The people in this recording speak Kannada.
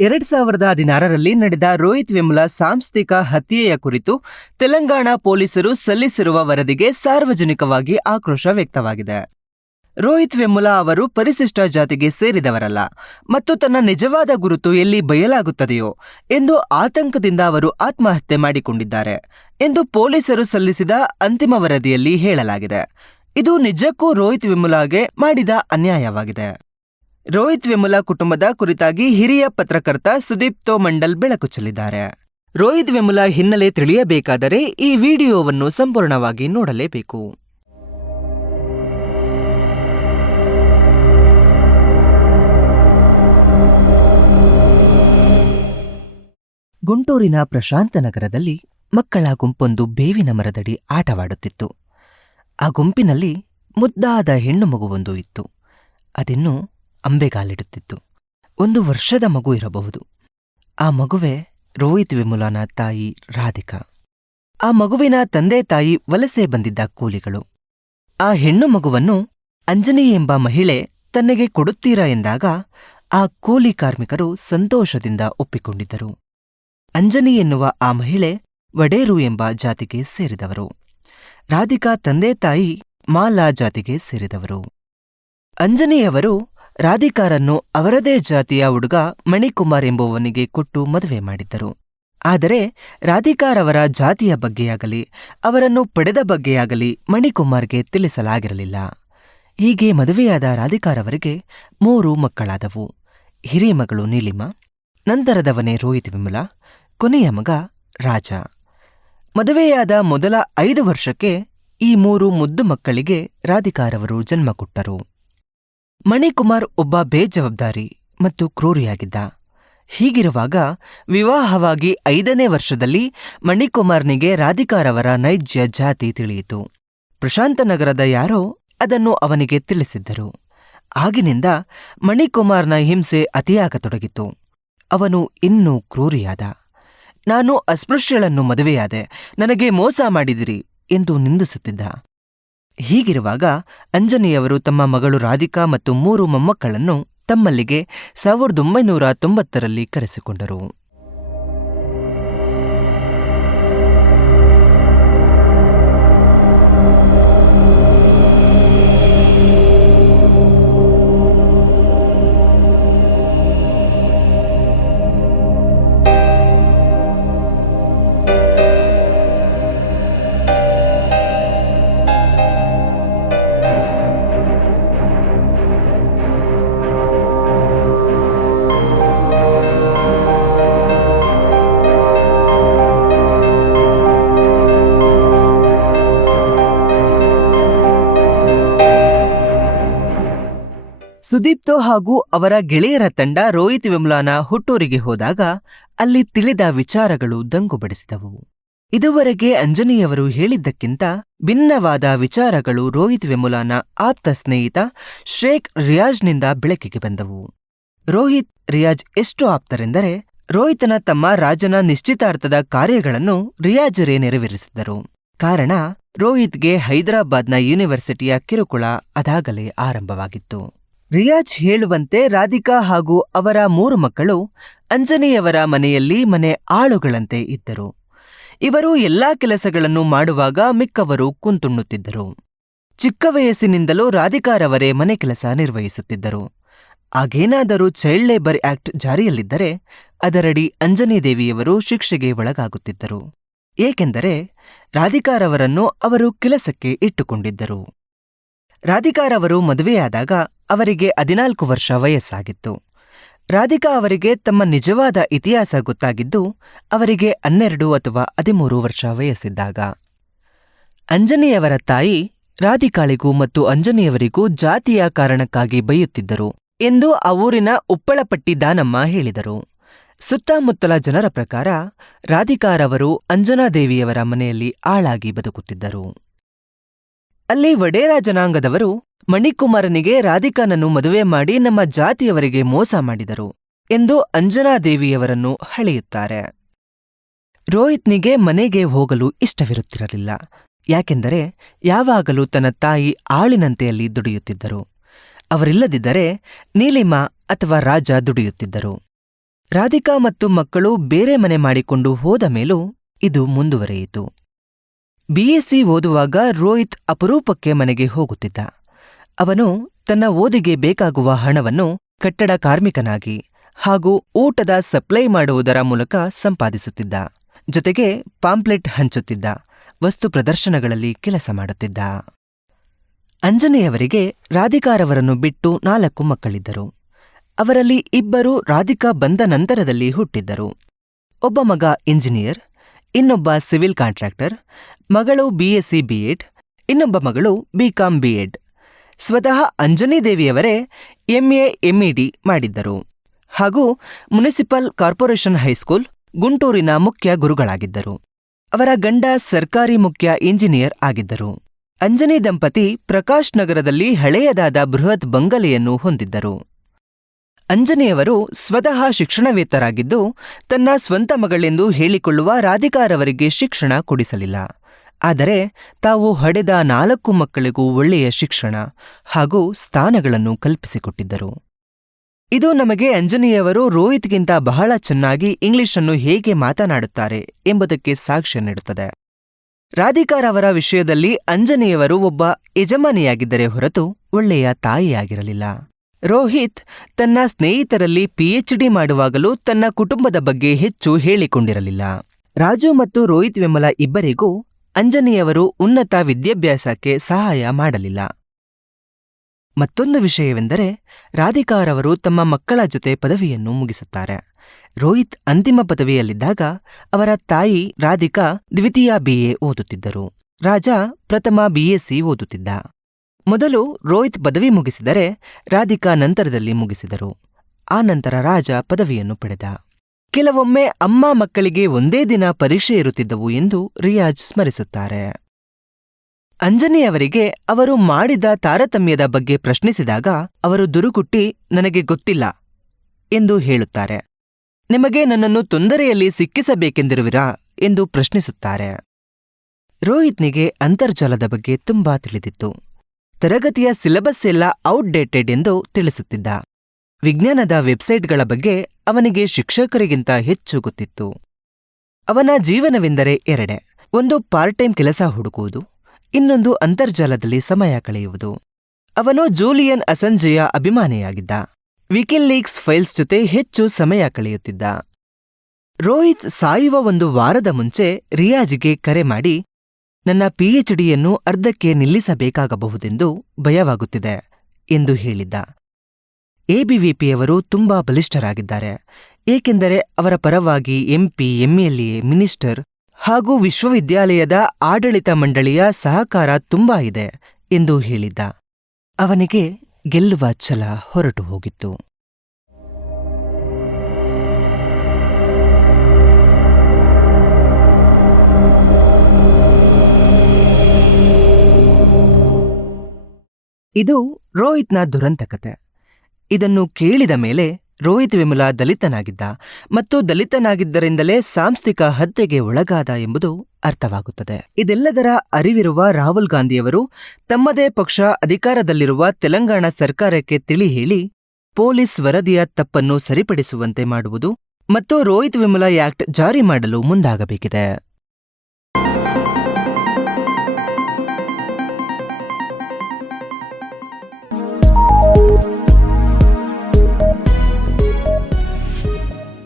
ಎರಡ್ ಸಾವಿರದ ಹದಿನಾರರಲ್ಲಿ ನಡೆದ ರೋಹಿತ್ ವಿಮಲಾ ಸಾಂಸ್ಥಿಕ ಹತ್ಯೆಯ ಕುರಿತು ತೆಲಂಗಾಣ ಪೊಲೀಸರು ಸಲ್ಲಿಸಿರುವ ವರದಿಗೆ ಸಾರ್ವಜನಿಕವಾಗಿ ಆಕ್ರೋಶ ವ್ಯಕ್ತವಾಗಿದೆ. ರೋಹಿತ್ ವೆಮುಲಾ ಅವರು ಪರಿಶಿಷ್ಟ ಜಾತಿಗೆ ಸೇರಿದವರಲ್ಲ, ಮತ್ತು ತನ್ನ ನಿಜವಾದ ಗುರುತು ಎಲ್ಲಿ ಬಯಲಾಗುತ್ತದೆಯೋ ಎಂದು ಆತಂಕದಿಂದ ಅವರು ಆತ್ಮಹತ್ಯೆ ಮಾಡಿಕೊಂಡಿದ್ದಾರೆ ಎಂದು ಪೊಲೀಸರು ಸಲ್ಲಿಸಿದ ಅಂತಿಮ ವರದಿಯಲ್ಲಿ ಹೇಳಲಾಗಿದೆ. ಇದು ನಿಜಕ್ಕೂ ರೋಹಿತ್ ವಿಮುಲಾಗೆ ಮಾಡಿದ ಅನ್ಯಾಯವಾಗಿದೆ. ರೋಹಿತ್ ವೆಮುಲಾ ಕುಟುಂಬದ ಕುರಿತಾಗಿ ಹಿರಿಯ ಪತ್ರಕರ್ತ ಸುದೀಪ್ ತೋಮಂಡಲ್ ಬೆಳಕು ಚೆಲ್ಲಿದ್ದಾರೆ. ರೋಹಿತ್ ವೆಮುಲಾ ಹಿನ್ನೆಲೆ ತಿಳಿಯಬೇಕಾದರೆ ಈ ವಿಡಿಯೋವನ್ನು ಸಂಪೂರ್ಣವಾಗಿ ನೋಡಲೇಬೇಕು. ಗುಂಟೂರಿನ ಪ್ರಶಾಂತ ನಗರದಲ್ಲಿ ಮಕ್ಕಳ ಗುಂಪೊಂದು ಬೇವಿನ ಮರದಡಿ ಆಟವಾಡುತ್ತಿತ್ತು. ಆ ಗುಂಪಿನಲ್ಲಿ ಮುದ್ದಾದ ಹೆಣ್ಣು ಮಗುವೊಂದು ಇತ್ತು. ಅದಿನ್ನೂ ಅಂಬೆಗಾಲಿಡುತ್ತಿತ್ತು. ಒಂದು ವರ್ಷದ ಮಗು ಇರಬಹುದು. ಆ ಮಗುವೆ ರೋಹಿತ್ ವಿಮುಲಾನ ತಾಯಿ ರಾಧಿಕಾ. ಆ ಮಗುವಿನ ತಂದೆ ತಾಯಿ ವಲಸೆ ಬಂದಿದ್ದ ಕೂಲಿಗಳು. ಆ ಹೆಣ್ಣು ಮಗುವನ್ನು ಅಂಜನಿ ಎಂಬ ಮಹಿಳೆ ತನಗೆ ಕೊಡುತ್ತೀರಾ ಎಂದಾಗ ಆ ಕೂಲಿ ಕಾರ್ಮಿಕರು ಸಂತೋಷದಿಂದ ಒಪ್ಪಿಕೊಂಡಿದ್ದರು. ಅಂಜನಿ ಎನ್ನುವ ಆ ಮಹಿಳೆ ವಡೇರು ಎಂಬ ಜಾತಿಗೆ ಸೇರಿದವರು. ರಾಧಿಕಾ ತಂದೆ ತಾಯಿ ಮಾಲಾ ಜಾತಿಗೆ ಸೇರಿದವರು. ಅಂಜನಿಯವರು ರಾಧಿಕಾರನ್ನು ಅವರದೇ ಜಾತಿಯ ಹುಡುಗ ಮಣಿಕುಮಾರ್ ಎಂಬುವನಿಗೆ ಕೊಟ್ಟು ಮದುವೆ ಮಾಡಿದ್ದರು. ಆದರೆ ರಾಧಿಕಾರವರ ಜಾತಿಯ ಬಗ್ಗೆಯಾಗಲಿ, ಅವರನ್ನು ಪಡೆದ ಬಗ್ಗೆಯಾಗಲಿ ಮಣಿಕುಮಾರ್ಗೆ ತಿಳಿಸಲಾಗಿರಲಿಲ್ಲ. ಹೀಗೆ ಮದುವೆಯಾದ ರಾಧಿಕಾರವರಿಗೆ ಮೂರು ಮಕ್ಕಳಾದವು. ಹಿರಿಯ ಮಗಳು ನೀಲಿಮಾ, ನಂತರದವನೇ ರೋಹಿತ್ ವಿಮಲ, ಕೊನೆಯ ಮಗ ರಾಜ. ಮದುವೆಯಾದ ಮೊದಲ ಐದು ವರ್ಷಕ್ಕೆ ಈ ಮೂರು ಮುದ್ದು ಮಕ್ಕಳಿಗೆ ರಾಧಿಕಾರವರು ಜನ್ಮ ಕೊಟ್ಟರು. ಮಣಿಕುಮಾರ್ ಒಬ್ಬ ಬೇಜವಾಬ್ದಾರಿ ಮತ್ತು ಕ್ರೂರಿಯಾಗಿದ್ದ. ಹೀಗಿರುವಾಗ ವಿವಾಹವಾಗಿ ಐದನೇ ವರ್ಷದಲ್ಲಿ ಮಣಿಕುಮಾರ್ನಿಗೆ ರಾಧಿಕಾರವರ ನೈಜ ಜಾತಿ ತಿಳಿಯಿತು. ಪ್ರಶಾಂತನಗರದ ಯಾರೋ ಅದನ್ನು ಅವನಿಗೆ ತಿಳಿಸಿದ್ದರು. ಆಗಿನಿಂದ ಮಣಿಕುಮಾರ್ನ ಹಿಂಸೆ ಅತಿಯಾಗತೊಡಗಿತು. ಅವನು ಇನ್ನೂ ಕ್ರೂರಿಯಾದ. ನಾನು ಅಸ್ಪೃಶ್ಯಳನ್ನು ಮದುವೆಯಾದೆ, ನನಗೆ ಮೋಸ ಮಾಡಿದಿರಿ ಎಂದು ನಿಂದಿಸುತ್ತಿದ್ದ. ಹೀಗಿರುವಾಗ ಅಂಜನಿಯವರು ತಮ್ಮ ಮಗಳು ರಾಧಿಕಾ ಮತ್ತು ಮೂರು ಮೊಮ್ಮಕ್ಕಳನ್ನು ತಮ್ಮಲ್ಲಿಗೆ ಸಾವಿರದ ಒಂಬೈನೂರ ತೊಂಬತ್ತರಲ್ಲಿ ಕರೆಸಿಕೊಂಡರು. ಸುದೀಪ್ತೋ ಹಾಗೂ ಅವರ ಗೆಳೆಯರ ತಂಡ ರೋಹಿತ್ ವಿಮ್ಲಾನ ಹುಟ್ಟೂರಿಗೆ ಹೋದಾಗ ಅಲ್ಲಿ ತಿಳಿದ ವಿಚಾರಗಳು ದಂಗುಬಡಿಸಿದವು. ಇದುವರೆಗೆ ಅಂಜನಿಯವರು ಹೇಳಿದ್ದಕ್ಕಿಂತ ಭಿನ್ನವಾದ ವಿಚಾರಗಳು ರೋಹಿತ್ ವೆಮುಲಾನ ಆಪ್ತ ಸ್ನೇಹಿತ ಶೇಖ್ ರಿಯಾಜ್ನಿಂದ ಬೆಳಕಿಗೆ ಬಂದವು. ರೋಹಿತ್ ರಿಯಾಜ್ ಎಷ್ಟು ಆಪ್ತರೆಂದರೆ ರೋಹಿತನ ತಮ್ಮ ರಾಜನ ನಿಶ್ಚಿತಾರ್ಥದ ಕಾರ್ಯಗಳನ್ನು ರಿಯಾಜರೇ ನೆರವೇರಿಸಿದ್ದರು. ಕಾರಣ ರೋಹಿತ್ಗೆ ಹೈದರಾಬಾದ್ನ ಯೂನಿವರ್ಸಿಟಿಯ ಕಿರುಕುಳ ಅದಾಗಲೇ ಆರಂಭವಾಗಿತ್ತು. ರಿಯಾಜ್ ಹೇಳುವಂತೆ ರಾಧಿಕಾ ಹಾಗೂ ಅವರ ಮೂರು ಮಕ್ಕಳು ಅಂಜನಿಯವರ ಮನೆಯಲ್ಲಿ ಮನೆ ಆಳುಗಳಂತೆ ಇದ್ದರು. ಇವರು ಎಲ್ಲಾ ಕೆಲಸಗಳನ್ನು ಮಾಡುವಾಗ ಮಿಕ್ಕವರು ಕುಂತುಣ್ಣುತ್ತಿದ್ದರು. ಚಿಕ್ಕ ವಯಸ್ಸಿನಿಂದಲೂ ರಾಧಿಕಾರವರೇ ಮನೆ ಕೆಲಸ ನಿರ್ವಹಿಸುತ್ತಿದ್ದರು. ಆಗೇನಾದರೂ ಚೈಲ್ಡ್ ಲೇಬರ್ ಆಕ್ಟ್ ಜಾರಿಯಲ್ಲಿದ್ದರೆ ಅದರಡಿ ಅಂಜನಿದೇವಿಯವರು ಶಿಕ್ಷೆಗೆ ಒಳಗಾಗುತ್ತಿದ್ದರು. ಏಕೆಂದರೆ ರಾಧಿಕಾರವರನ್ನು ಅವರು ಕೆಲಸಕ್ಕೆ ಇಟ್ಟುಕೊಂಡಿದ್ದರು. ರಾಧಿಕಾರವರು ಮದುವೆಯಾದಾಗ ಅವರಿಗೆ ಹದಿನಾಲ್ಕು ವರ್ಷ ವಯಸ್ಸಾಗಿತ್ತು. ರಾಧಿಕಾ ಅವರಿಗೆ ತಮ್ಮ ನಿಜವಾದ ಇತಿಹಾಸ ಗೊತ್ತಾಗಿದ್ದು, ಅವರಿಗೆ ಹನ್ನೆರಡು ಅಥವಾ ಹದಿಮೂರು ವರ್ಷ ವಯಸ್ಸಿದ್ದಾಗ. ಅಂಜನಿಯವರ ತಾಯಿ ರಾಧಿಕಾಳಿಗೂ ಮತ್ತು ಅಂಜನಿಯವರಿಗೂ ಜಾತಿಯ ಕಾರಣಕ್ಕಾಗಿ ಬೈಯುತ್ತಿದ್ದರು ಎಂದು ಆ ಊರಿನ ಉಪ್ಪಳಪಟ್ಟಿ ದಾನಮ್ಮ ಹೇಳಿದರು. ಸುತ್ತಮುತ್ತಲ ಜನರ ಪ್ರಕಾರ ರಾಧಿಕಾರವರು ಅಂಜನಾದೇವಿಯವರ ಮನೆಯಲ್ಲಿ ಆಳಾಗಿ ಬದುಕುತ್ತಿದ್ದರು. ಅಲ್ಲಿ ವಡೇರ ಜನಾಂಗದವರು ಮಣಿಕುಮಾರನಿಗೆ ರಾಧಿಕಾನನ್ನು ಮದುವೆ ಮಾಡಿ ನಮ್ಮ ಜಾತಿಯವರಿಗೆ ಮೋಸ ಮಾಡಿದರು ಎಂದು ಅಂಜನಾದೇವಿಯವರನ್ನು ಹಳೆಯುತ್ತಾರೆ. ರೋಹಿತ್ನಿಗೆ ಮನೆಗೆ ಹೋಗಲು ಇಷ್ಟವಿರುತ್ತಿರಲಿಲ್ಲ. ಯಾಕೆಂದರೆ ಯಾವಾಗಲೂ ತನ್ನ ತಾಯಿ ಆಳಿನಂತೆಯಲ್ಲಿ ದುಡಿಯುತ್ತಿದ್ದರು. ಅವರಿಲ್ಲದಿದ್ದರೆ ನೀಲಿಮಾ ಅಥವಾ ರಾಜ ದುಡಿಯುತ್ತಿದ್ದರು. ರಾಧಿಕಾ ಮತ್ತು ಮಕ್ಕಳು ಬೇರೆ ಮನೆ ಮಾಡಿಕೊಂಡು ಹೋದ ಮೇಲೂ ಇದು ಮುಂದುವರೆಯಿತು. ಬಿಎಸ್ಸಿ ಓದುವಾಗ ರೋಹಿತ್ ಅಪರೂಪಕ್ಕೆ ಮನೆಗೆ ಹೋಗುತ್ತಿದ್ದ. ಅವನು ತನ್ನ ಓದಿಗೆ ಬೇಕಾಗುವ ಹಣವನ್ನು ಕಟ್ಟಡ ಕಾರ್ಮಿಕನಾಗಿ ಹಾಗೂ ಊಟದ ಸಪ್ಲೈ ಮಾಡುವುದರ ಮೂಲಕ ಸಂಪಾದಿಸುತ್ತಿದ್ದ. ಜೊತೆಗೆ ಪಾಂಪ್ಲೆಟ್ ಹಂಚುತ್ತಿದ್ದ, ವಸ್ತು ಪ್ರದರ್ಶನಗಳಲ್ಲಿ ಕೆಲಸ ಮಾಡುತ್ತಿದ್ದ. ಅಂಜನೆಯವರಿಗೆ ರಾಧಿಕಾರವರನ್ನು ಬಿಟ್ಟು ನಾಲ್ಕು ಮಕ್ಕಳಿದ್ದರು. ಅವರಲ್ಲಿ ಇಬ್ಬರು ರಾಧಿಕಾ ಬಂದ ನಂತರದಲ್ಲಿ ಹುಟ್ಟಿದ್ದರು. ಒಬ್ಬ ಮಗ ಇಂಜಿನಿಯರ್, ಇನ್ನೊಬ್ಬ ಸಿವಿಲ್ ಕಾಂಟ್ರಾಕ್ಟರ್, ಮಗಳು ಬಿಎಸ್ಸಿ ಬಿಎಡ್ ಇನ್ನೊಬ್ಬ ಮಗಳು ಬಿಕಾಂ ಬಿಎಡ್ ಸ್ವತಃ ಅಂಜನಿದೇವಿಯವರೇ ಎಂಎ, ಎಂಇಡಿ ಮಾಡಿದ್ದರು. ಹಾಗೂ ಮುನಿಸಿಪಲ್ ಕಾರ್ಪೊರೇಷನ್ ಹೈಸ್ಕೂಲ್ ಗುಂಟೂರಿನ ಮುಖ್ಯ ಗುರುಗಳಾಗಿದ್ದರು. ಅವರ ಗಂಡ ಸರ್ಕಾರಿ ಮುಖ್ಯ ಇಂಜಿನಿಯರ್ ಆಗಿದ್ದರು. ಅಂಜನಿ ದಂಪತಿ ಪ್ರಕಾಶ್ ನಗರದಲ್ಲಿ ಹಳೆಯದಾದ ಬೃಹತ್ ಬಂಗಲೆಯನ್ನು ಹೊಂದಿದ್ದರು. ಅಂಜನೆಯವರು ಸ್ವತಃ ಶಿಕ್ಷಣವೇತ್ತರಾಗಿದ್ದು, ತನ್ನ ಸ್ವಂತ ಮಗಳೆಂದು ಹೇಳಿಕೊಳ್ಳುವ ರಾಧಿಕಾರವರಿಗೆ ಶಿಕ್ಷಣ ಕೊಡಿಸಲಿಲ್ಲ. ಆದರೆ ತಾವು ಹಡೆದ ನಾಲ್ಕು ಮಕ್ಕಳಿಗೂ ಒಳ್ಳೆಯ ಶಿಕ್ಷಣ ಹಾಗೂ ಸ್ಥಾನಗಳನ್ನು ಕಲ್ಪಿಸಿಕೊಟ್ಟಿದ್ದರು. ಇದು ನಮಗೆ ಅಂಜನಿಯವರು ರೋಹಿತ್ಗಿಂತ ಬಹಳ ಚೆನ್ನಾಗಿ ಇಂಗ್ಲಿಷನ್ನು ಹೇಗೆ ಮಾತನಾಡುತ್ತಾರೆ ಎಂಬುದಕ್ಕೆ ಸಾಕ್ಷ್ಯ ನೀಡುತ್ತದೆ. ರಾಧಿಕಾರವರ ವಿಷಯದಲ್ಲಿ ಅಂಜನಿಯವರು ಒಬ್ಬ ಯಜಮಾನಿಯಾಗಿದ್ದರೆ ಹೊರತು ಒಳ್ಳೆಯ ತಾಯಿಯಾಗಿರಲಿಲ್ಲ. ರೋಹಿತ್ ತನ್ನ ಸ್ನೇಹಿತರಲ್ಲಿ ಪಿಎಚ್ಡಿ ಮಾಡುವಾಗಲೂ ತನ್ನ ಕುಟುಂಬದ ಬಗ್ಗೆ ಹೆಚ್ಚು ಹೇಳಿಕೊಂಡಿರಲಿಲ್ಲ. ರಾಜು ಮತ್ತು ರೋಹಿತ್ ವಿಮಲ ಇಬ್ಬರಿಗೂ ಅಂಜನಿಯವರು ಉನ್ನತ ವಿದ್ಯಾಭ್ಯಾಸಕ್ಕೆ ಸಹಾಯ ಮಾಡಲಿಲ್ಲ. ಮತ್ತೊಂದು ವಿಷಯವೆಂದರೆ ರಾಧಿಕಾರವರು ತಮ್ಮ ಮಕ್ಕಳ ಜೊತೆ ಪದವಿಯನ್ನು ಮುಗಿಸುತ್ತಾರೆ. ರೋಹಿತ್ ಅಂತಿಮ ಪದವಿಯಲ್ಲಿದ್ದಾಗ ಅವರ ತಾಯಿ ರಾಧಿಕಾ ದ್ವಿತೀಯ ಬಿಎ ಓದುತ್ತಿದ್ದರು. ರಾಜ ಪ್ರಥಮ ಬಿಎಸ್ಸಿ ಓದುತ್ತಿದ್ದ. ಮೊದಲು ರೋಹಿತ್ ಪದವಿ ಮುಗಿಸಿದರೆ ರಾಧಿಕಾ ನಂತರದಲ್ಲಿ ಮುಗಿಸಿದರು. ಆ ನಂತರ ರಾಜ ಪದವಿಯನ್ನು ಪಡೆದ. ಕೆಲವೊಮ್ಮೆ ಅಮ್ಮ ಮಕ್ಕಳಿಗೆ ಒಂದೇ ದಿನ ಪರೀಕ್ಷೆ ಇರುತ್ತಿದ್ದವು ಎಂದು ರಿಯಾಜ್ ಸ್ಮರಿಸುತ್ತಾರೆ. ಅಂಜನಿಯವರಿಗೆ ಅವರು ಮಾಡಿದ ತಾರತಮ್ಯದ ಬಗ್ಗೆ ಪ್ರಶ್ನಿಸಿದಾಗ ಅವರು ದುರುಗುಟ್ಟಿ ನನಗೆ ಗೊತ್ತಿಲ್ಲ ಎಂದು ಹೇಳುತ್ತಾರೆ. ನಿಮಗೆ ನನ್ನನ್ನು ತೊಂದರೆಯಲ್ಲಿ ಸಿಕ್ಕಿಸಬೇಕೆಂದಿರುವಿರಾ? ಎಂದು ಪ್ರಶ್ನಿಸುತ್ತಾರೆ. ರೋಹಿತ್ನಿಗೆ ಅಂತರ್ಜಾಲದ ಬಗ್ಗೆ ತುಂಬಾ ತಿಳಿದಿತ್ತು. ತರಗತಿಯ ಸಿಲೆಬಸ್ ಎಲ್ಲ ಔಟ್ಡೇಟೆಡ್ ಎಂದು ತಿಳಿಸುತ್ತಿದ್ದ. ವಿಜ್ಞಾನದ ವೆಬ್ಸೈಟ್ಗಳ ಬಗ್ಗೆ ಅವನಿಗೆ ಶಿಕ್ಷಕರಿಗಿಂತ ಹೆಚ್ಚು ಗೊತ್ತಿತ್ತು. ಅವನ ಜೀವನವೆಂದರೆ ಎರಡೆ, ಒಂದು ಪಾರ್ಟ್ ಟೈಮ್ ಕೆಲಸ ಹುಡುಕುವುದು, ಇನ್ನೊಂದು ಅಂತರ್ಜಾಲದಲ್ಲಿ ಸಮಯ ಕಳೆಯುವುದು. ಅವನು ಜೂಲಿಯನ್ ಅಸಂಜೆಯ ಅಭಿಮಾನಿಯಾಗಿದ್ದ. ವಿಕಿಲೀಕ್ಸ್ ಫೈಲ್ಸ್ ಜೊತೆ ಹೆಚ್ಚು ಸಮಯ ಕಳೆಯುತ್ತಿದ್ದ. ರೋಹಿತ್ ಸಾಯುವ ಒಂದು ವಾರದ ಮುಂಚೆ ರಿಯಾಜ್ಗೆ ಕರೆ ಮಾಡಿ, ನನ್ನ ಪಿಎಚ್ಡಿಯನ್ನು ಅರ್ಧಕ್ಕೆ ನಿಲ್ಲಿಸಬೇಕಾಗಬಹುದೆಂದು ಭಯವಾಗುತ್ತಿದೆ, ಎಂದು ಹೇಳಿದ್ದ. ಎಬಿವಿಪಿಯವರು ತುಂಬಾ ಬಲಿಷ್ಠರಾಗಿದ್ದಾರೆ. ಏಕೆಂದರೆ ಅವರ ಪರವಾಗಿ ಎಂಪಿ, ಎಂಎಲ್ಎ, ಮಿನಿಸ್ಟರ್ ಹಾಗೂ ವಿಶ್ವವಿದ್ಯಾಲಯದ ಆಡಳಿತ ಮಂಡಳಿಯ ಸಹಕಾರ ತುಂಬಾ ಇದೆ ಎಂದು ಹೇಳಿದ್ದ. ಅವನಿಗೆ ಗೆಲ್ಲುವ ಛಲ ಹೊರಟು ಹೋಗಿತ್ತು. ಇದು ರೋಹಿತ್ನ ದುರಂತ ಕತೆ ಇದನ್ನು ಕೇಳಿದ ಮೇಲೆ ರೋಹಿತ್ ವಿಮಲ ದಲಿತನಾಗಿದ್ದ ಮತ್ತು ದಲಿತನಾಗಿದ್ದರಿಂದಲೇ ಸಾಂಸ್ಥಿಕ ಹತ್ಯೆಗೆ ಒಳಗಾದ ಎಂಬುದು ಅರ್ಥವಾಗುತ್ತದೆ. ಇದೆಲ್ಲದರ ಅರಿವಿರುವ ರಾಹುಲ್ ಗಾಂಧಿಯವರು ತಮ್ಮದೇ ಪಕ್ಷ ಅಧಿಕಾರದಲ್ಲಿರುವ ತೆಲಂಗಾಣ ಸರ್ಕಾರಕ್ಕೆ ತಿಳಿ ಹೇಳಿ ಪೊಲೀಸ್ ವರದಿಯ ತಪ್ಪನ್ನು ಸರಿಪಡಿಸುವಂತೆ ಮಾಡುವುದು ಮತ್ತು ರೋಹಿತ್ ವಿಮಲ ಆಕ್ಟ್ ಜಾರಿ ಮಾಡಲು ಮುಂದಾಗಬೇಕಿದೆ.